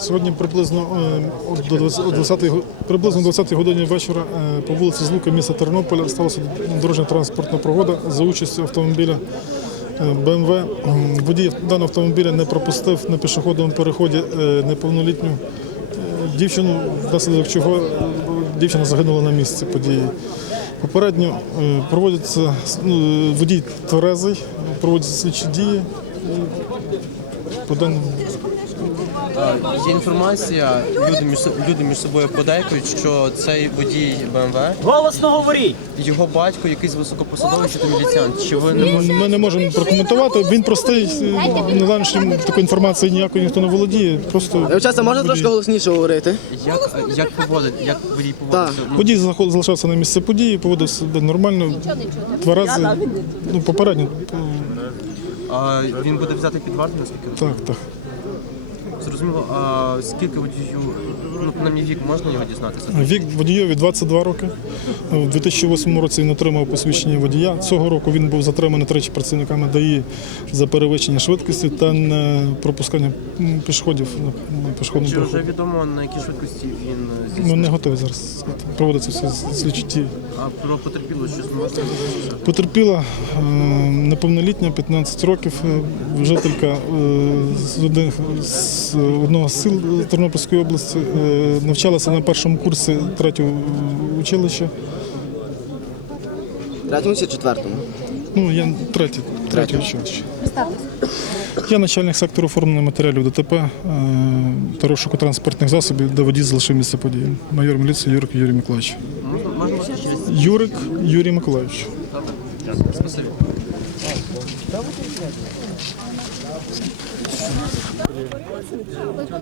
Сьогодні приблизно до 20-й години вечора по вулиці Злука, міста Тернополя, сталася дорожня транспортна пригода за участю автомобіля БМВ. Водій Даного автомобіля не пропустив на пішоходовому переході неповнолітню дівчину, внаслідок чого дівчина загинула на місці події. Попередньо проводяться водій Терезий проводяться слідчі дії. Подон... Є інформація, люди між, люди між собою подейкують, що цей водій БМВ Голосно говори! Його батько якийсь високопосадовий, чи то міліціант? Чи ви не ми, ми не можемо прокоментувати, він простий, не ланшим, такої інформації ніякої ніхто не володіє. Просто... часто можна водій. трошки голосніше говорити? Як, як, поводить, як водій поводився? Так. Водій залишався на місце події, поводився нормально, два рази, ну, попередньо. А він буде взяти під варту наскільки? Розуміло? Так, так. Зрозуміло, а скільки водію, ну, На мій вік можна його дізнатися? Вік водієві 22 роки. У 2008 році він отримав посвідчення водія. Цього року він був затриманий тричі працівниками ДАІ за перевищення швидкості та не пропускання пішоходів на пішоходному Чи проход. вже відомо, на якій швидкості він Ну, Не готовий зараз сказати. Проводиться все злідчутті. А про потерпіло щось на увазі? Потерпіла неповнолітня, 15 років, вже тільки з одного з сил Тернопільської області. Навчалася на першому курсі третього училища. Третьому чи четвертому? Ну, я третій, третє училище. Я начальник сектору оформлення матеріалів ДТП, та розшуку транспортних засобів, де водій залишив місце події. Майор міліції Юрик Юрій Миколаївич. Юрик Юрій Дякую.